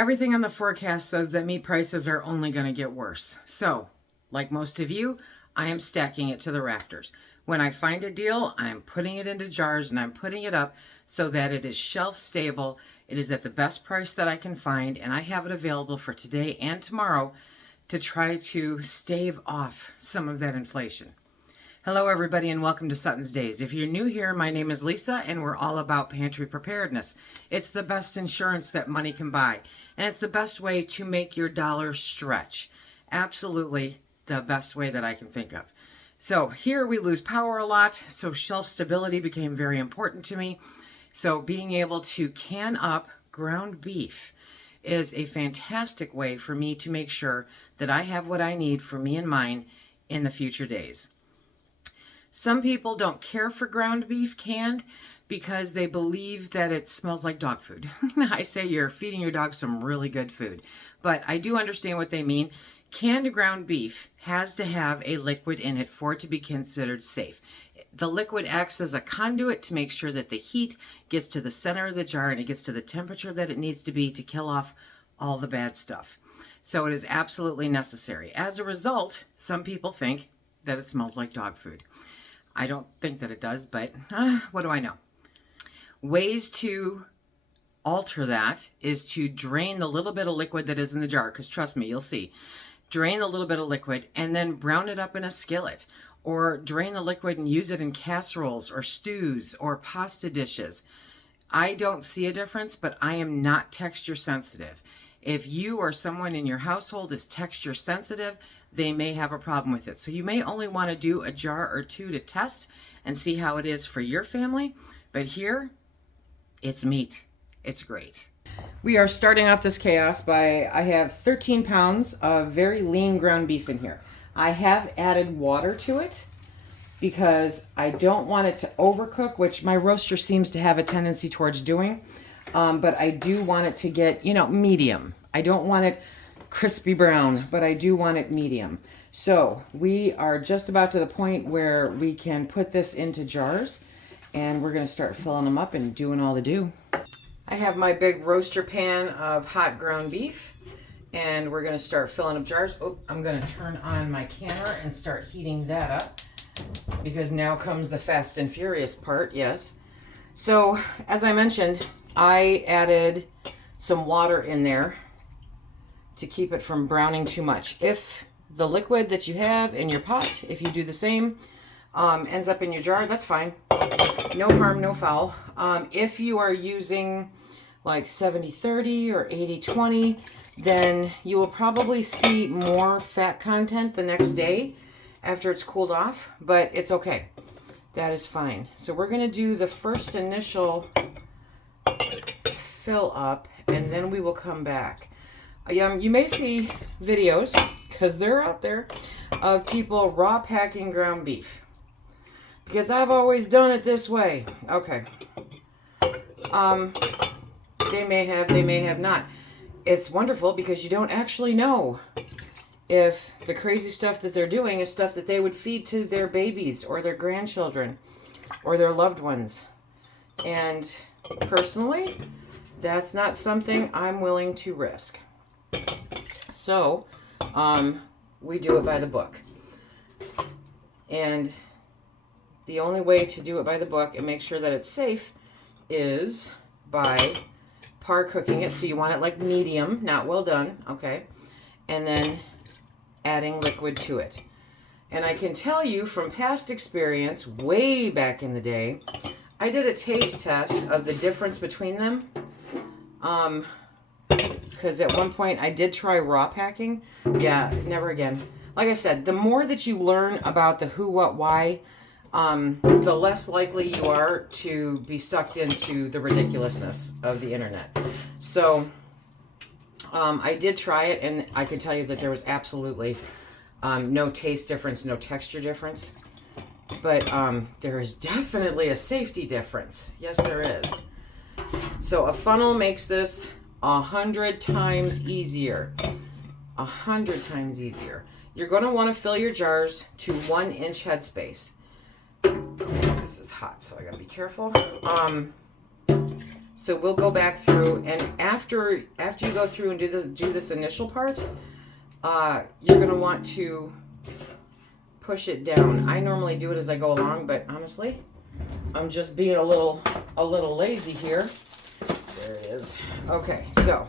Everything on the forecast says that meat prices are only going to get worse. So, like most of you, I am stacking it to the rafters. When I find a deal, I'm putting it into jars and I'm putting it up so that it is shelf stable. It is at the best price that I can find, and I have it available for today and tomorrow to try to stave off some of that inflation. Hello everybody and welcome to SuttonsDaze. If you're new here, my name is Lisa and we're all about pantry preparedness. It's the best insurance that money can buy, and it's the best way to make your dollar stretch. Absolutely the best way that I can think of. So here we lose power a lot, so shelf stability became very important to me. So being able to can up ground beef is a fantastic way for me to make sure that I have what I need for me and mine in the future days. Some people don't care for ground beef canned because they believe that it smells like dog food. I say you're feeding your dog some really good food, but I do understand what they mean. Canned ground beef has to have a liquid in it for it to be considered safe. The liquid acts as a conduit to make sure that the heat gets to the center of the jar and it gets to the temperature that it needs to be to kill off all the bad stuff. So it is absolutely necessary. As a result, some people think that it smells like dog food. I don't think that it does, but what do I know? Ways to alter that is to drain the little bit of liquid that is in the jar, because trust me, you'll see. Drain a little bit of liquid and then brown it up in a skillet, or drain the liquid and use it in casseroles or stews or pasta dishes. I don't see a difference, but I am not texture sensitive. If you or someone in your household is texture sensitive, they may have a problem with it. So you may only want to do a jar or two to test and see how it is for your family. But here, it's meat. It's great. We are starting off this chaos by, I have 13 pounds of very lean ground beef in here. I have added water to it because I don't want it to overcook, which my roaster seems to have a tendency towards doing. But I do want it to get, medium. I don't want it crispy brown, but I do want it medium. So we are just about to the point where we can put this into jars, and we're going to start filling them up and doing all the do. I have my big roaster pan of hot ground beef, and we're going to start filling up jars. Oh, I'm going to turn on my canner and start heating that up, because now comes the fast and furious part, yes. So as I mentioned, I added some water in there to keep it from browning too much. If the liquid that you have in your pot, if you do the same, ends up in your jar, that's fine. No harm, no foul. If you are using like 70-30 or 80-20, then you will probably see more fat content the next day after it's cooled off, but it's okay. That is fine. So we're going to do the first initial fill up, and then we will come back. You may see videos, because they're out there, of people raw packing ground beef, because I've always done it this way. Okay. They may have not. It's wonderful because you don't actually know if the crazy stuff that they're doing is stuff that they would feed to their babies or their grandchildren or their loved ones. And personally, that's not something I'm willing to risk. So, we do it by the book. And the only way to do it by the book and make sure that it's safe is by par cooking it. So you want it like medium, not well done, okay? And then adding liquid to it. And I can tell you from past experience, way back in the day, I did a taste test of the difference between them. Because at one point I did try raw packing. Yeah, never again. Like I said, the more that you learn about the who, what, why, the less likely you are to be sucked into the ridiculousness of the internet. So I did try it, and I can tell you that there was absolutely no taste difference, no texture difference. But there is definitely a safety difference. Yes, there is. So a funnel makes this 100 times easier. 100 times easier. You're going to want to fill your jars to 1 inch headspace. This is hot, so I got to be careful. So we'll go back through, and after you go through and do this initial part, you're going to want to push it down. I normally do it as I go along, but honestly, I'm just being a little lazy here. There it is. Okay, so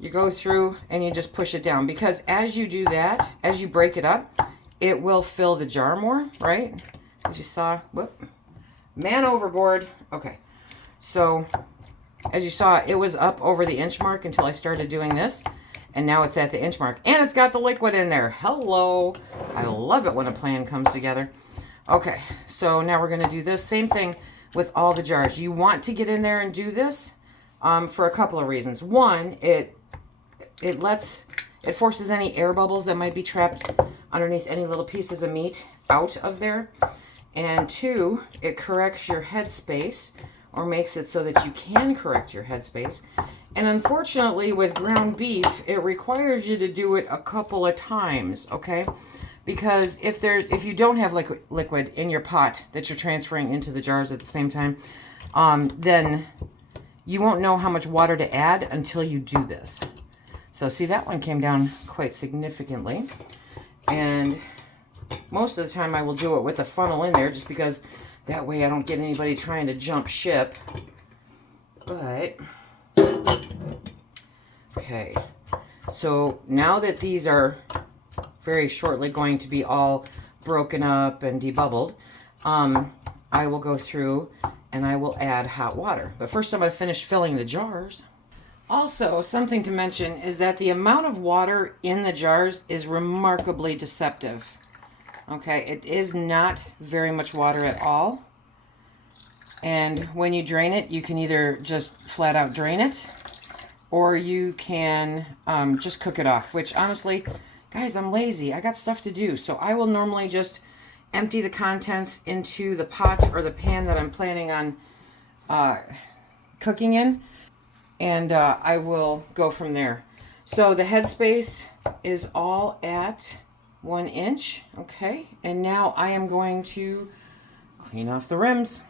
you go through and you just push it down, because as you do that, as you break it up, it will fill the jar more, right? As you saw, whoop, man overboard. Okay, so as you saw, it was up over the inch mark until I started doing this, and now it's at the inch mark, and it's got the liquid in there. Hello, I love it when a plan comes together. Okay, so now we're gonna do this same thing with all the jars. You want to get in there and do this for a couple of reasons. One, it forces any air bubbles that might be trapped underneath any little pieces of meat out of there. And two, it corrects your headspace, or makes it so that you can correct your headspace. And unfortunately, with ground beef, it requires you to do it a couple of times, okay? Because if you don't have liquid in your pot that you're transferring into the jars at the same time, then you won't know how much water to add until you do this. So see, that one came down quite significantly. And most of the time I will do it with a funnel in there, just because that way I don't get anybody trying to jump ship. But, okay. So now that these are very shortly going to be all broken up and debubbled, I will go through and I will add hot water. But first I'm going to finish filling the jars. Also, something to mention is that the amount of water in the jars is remarkably deceptive. Okay, it is not very much water at all. And when you drain it, you can either just flat out drain it, or you can just cook it off, which honestly, guys, I'm lazy. I got stuff to do. So I will normally just empty the contents into the pot or the pan that I'm planning on cooking in, and I will go from there. So the headspace is all at 1 inch, okay? And now I am going to clean off the rims.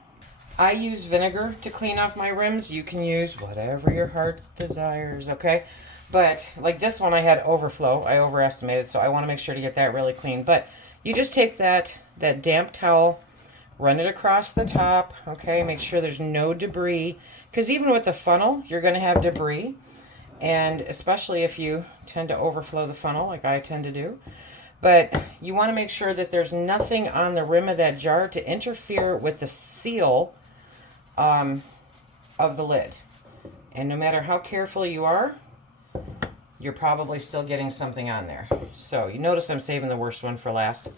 I use vinegar to clean off my rims. You can use whatever your heart desires, okay? But like this one, I had overflow. I overestimated, so I want to make sure to get that really clean. But you just take that damp towel, run it across the top, okay? Make sure there's no debris, because even with the funnel, you're going to have debris, and especially if you tend to overflow the funnel like I tend to do. But you want to make sure that there's nothing on the rim of that jar to interfere with the seal of the lid. And no matter how careful you are, you're probably still getting something on there. So you notice I'm saving the worst one for last.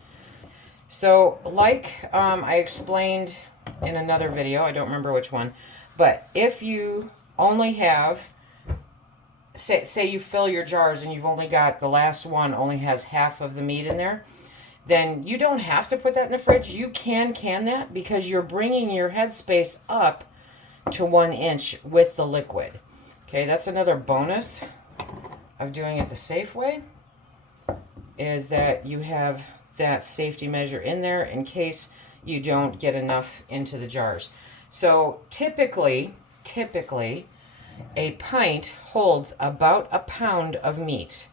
So like I explained in another video, I don't remember which one, but if you only have, say you fill your jars and you've only got the last one only has half of the meat in there, then you don't have to put that in the fridge. You can that, because you're bringing your headspace up to 1 inch with the liquid. Okay, that's another bonus of doing it the safe way, is that you have that safety measure in there in case you don't get enough into the jars. So typically, a pint holds about a pound of meat.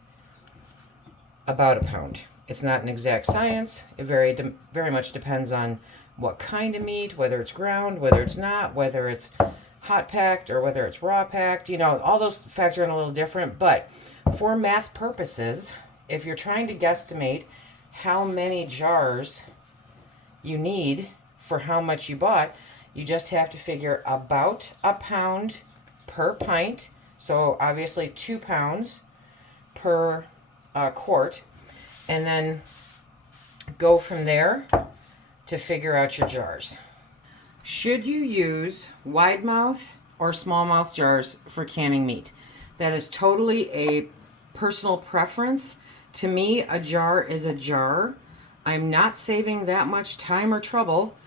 About a pound. It's not an exact science. It very much depends on what kind of meat, whether it's ground, whether it's not, whether it's hot packed or whether it's raw packed. You know, all those factor in a little different. But for math purposes, if you're trying to guesstimate how many jars you need for how much you bought, you just have to figure about a pound per pint. So obviously 2 pounds per quart. And then go from there to figure out your jars. Should you use wide mouth or small mouth jars for canning meat? That is totally a personal preference. To me, a jar is a jar. I'm not saving that much time or trouble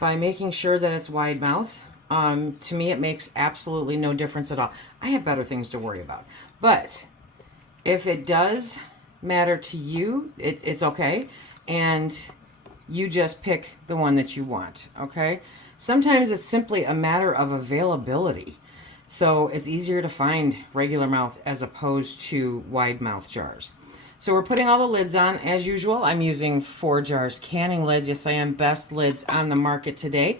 by making sure that it's wide mouth. To me, it makes absolutely no difference at all. I have better things to worry about. But if it does matter to you, it's okay. And you just pick the one that you want, okay? Sometimes it's simply a matter of availability. So it's easier to find regular mouth as opposed to wide mouth jars. So we're putting all the lids on as usual. I'm using 4 jars canning lids. Yes, I am. Best lids on the market today.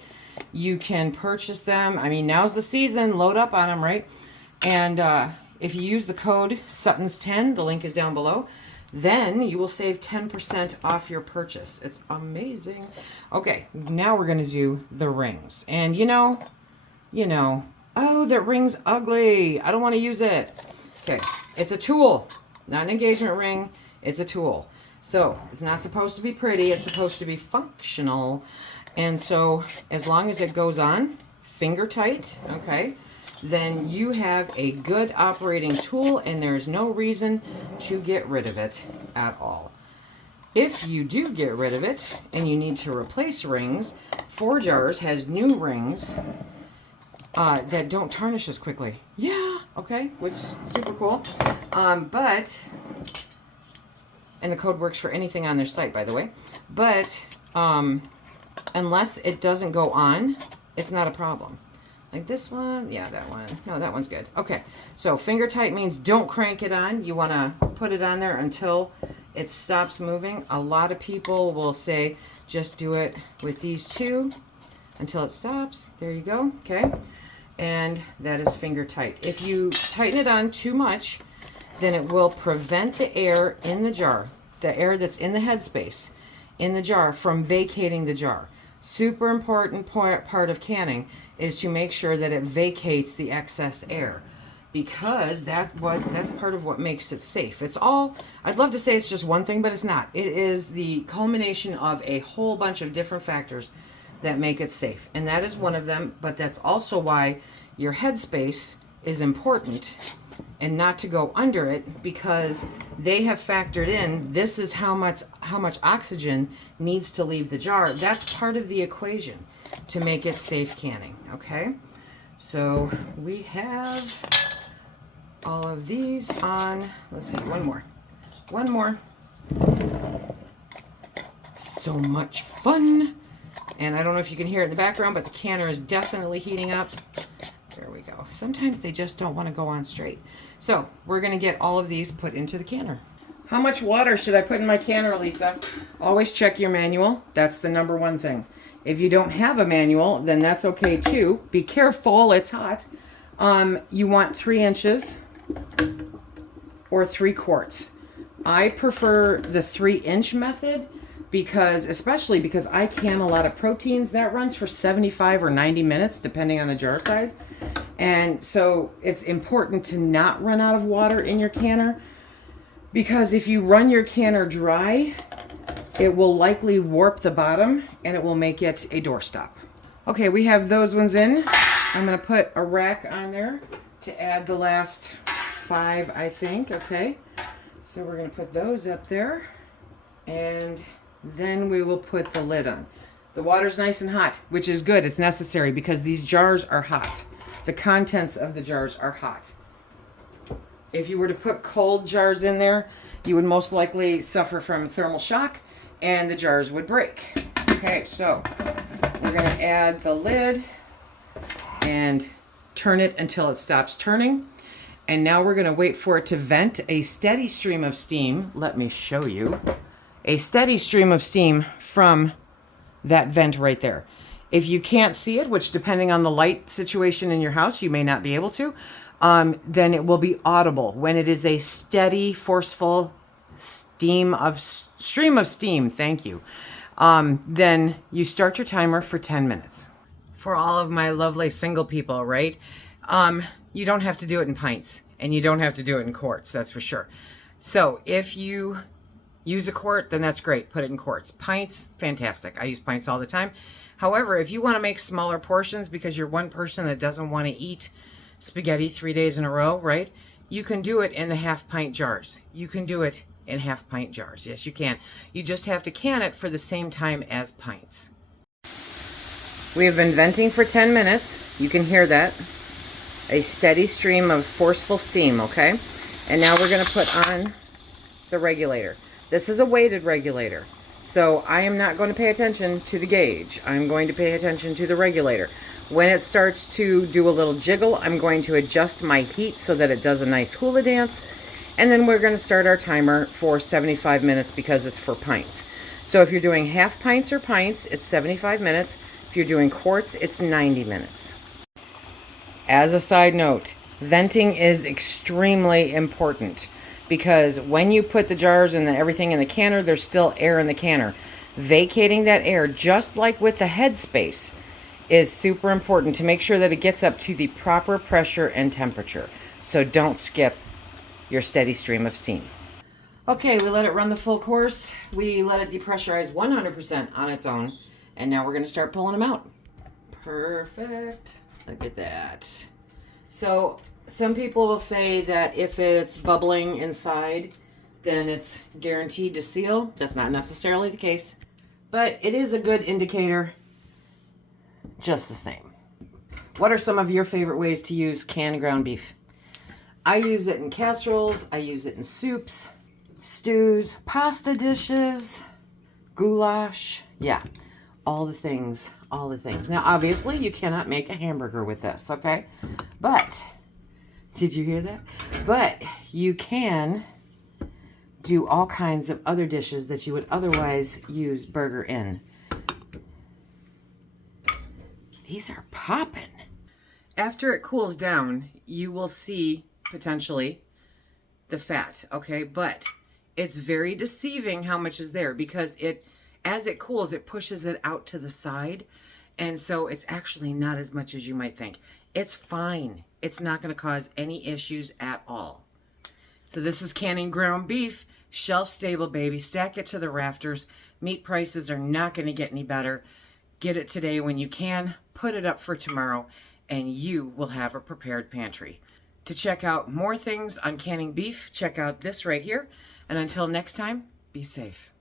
You can purchase them. I mean, now's the season. Load up on them, right? And if you use the code SuttonsDaze, the link is down below, then you will save 10% off your purchase. It's amazing. Okay, now we're going to do the rings. And you know, oh, that ring's ugly. I don't want to use it. Okay, it's a tool, not an engagement ring. It's a tool. So it's not supposed to be pretty. It's supposed to be functional. And so as long as it goes on finger tight, okay, then you have a good operating tool and there's no reason to get rid of it at all. If you do get rid of it and you need to replace rings, 4 Jars has new rings that don't tarnish as quickly. Yeah, okay, which is super cool. And the code works for anything on their site, by the way. But unless it doesn't go on, it's not a problem. Like this one, yeah, that one. No, that one's good. Okay, so finger tight means don't crank it on. You want to put it on there until it stops moving. A lot of people will say just do it with these 2 until it stops. There you go, okay? And that is finger tight. If you tighten it on too much, then it will prevent the air in the jar, the air that's in the headspace in the jar, from vacating the jar. Super important part of canning is to make sure that it vacates the excess air, because that's part of what makes it safe. It's all, I'd love to say it's just one thing, but it's not. It is the culmination of a whole bunch of different factors that make it safe, and that is one of them. But that's also why your headspace is important, and not to go under it, because they have factored in this is how much oxygen needs to leave the jar. That's part of the equation to make it safe canning. Okay, so we have all of these on. Let's see, one more. So much fun. And I don't know if you can hear it in the background, but the canner is definitely heating up. There we go. Sometimes they just don't want to go on straight. So we're going to get all of these put into the canner. How much water should I put in my canner, Lisa? Always check your manual. That's the number one thing. If you don't have a manual, then that's okay too. Be careful, it's hot. You want 3 inches or 3 quarts. I prefer the 3-inch method, especially because I can a lot of proteins. That runs for 75 or 90 minutes, depending on the jar size. And so it's important to not run out of water in your canner, because if you run your canner dry, it will likely warp the bottom and it will make it a doorstop. Okay, we have those ones in. I'm going to put a rack on there to add the last 5, I think. Okay, so we're going to put those up there, and then we will put the lid on. The water's nice and hot, which is good. It's necessary because these jars are hot. The contents of the jars are hot. If you were to put cold jars in there, you would most likely suffer from thermal shock and the jars would break. Okay, so we're going to add the lid and turn it until it stops turning. And now we're going to wait for it to vent a steady stream of steam. Let me show you. A steady stream of steam from that vent right there. If you can't see it, which depending on the light situation in your house, you may not be able to, then it will be audible when it is a steady, forceful stream of steam. Thank you. Then you start your timer for 10 minutes. For all of my lovely single people, right? You don't have to do it in pints, and you don't have to do it in quarts, that's for sure. So if you use a quart, then that's great. Put it in quarts. Pints, fantastic. I use pints all the time. However, if you want to make smaller portions because you're one person that doesn't want to eat spaghetti 3 days in a row, right? You can do it in the 1/2 pint jars. You can do it in 1/2 pint jars. Yes, you can. You just have to can it for the same time as pints. We have been venting for 10 minutes. You can hear that. A steady stream of forceful steam, okay? And now we're going to put on the regulator. This is a weighted regulator. So I am not going to pay attention to the gauge. I'm going to pay attention to the regulator. When it starts to do a little jiggle, I'm going to adjust my heat so that it does a nice hula dance. And then we're going to start our timer for 75 minutes because it's for pints. So if you're doing half pints or pints, it's 75 minutes. If you're doing quarts, it's 90 minutes. As a side note, venting is extremely important because when you put the jars and everything in the canner, there's still air in the canner. Vacating that air, just like with the headspace, is super important to make sure that it gets up to the proper pressure and temperature. So don't skip your steady stream of steam. Okay, we let it run the full course. We let it depressurize 100% on its own. And now we're going to start pulling them out. Perfect. Look at that. So some people will say that if it's bubbling inside, then it's guaranteed to seal. That's not necessarily the case. But it is a good indicator just the same. What are some of your favorite ways to use canned ground beef? I use it in casseroles. I use it in soups, stews, pasta dishes, goulash. Yeah, all the things, all the things. Now, obviously, you cannot make a hamburger with this, okay? But, did you hear that? But you can do all kinds of other dishes that you would otherwise use burger in. These are popping. After it cools down, you will see potentially the fat, okay? But it's very deceiving how much is there because as it cools, it pushes it out to the side. And so it's actually not as much as you might think. It's fine. It's not going to cause any issues at all. So this is canning ground beef, shelf stable, baby. Stack it to the rafters. Meat prices are not going to get any better. Get it today when you can. Put it up for tomorrow, and you will have a prepared pantry. To check out more things on canning beef, check out this right here. And until next time, be safe.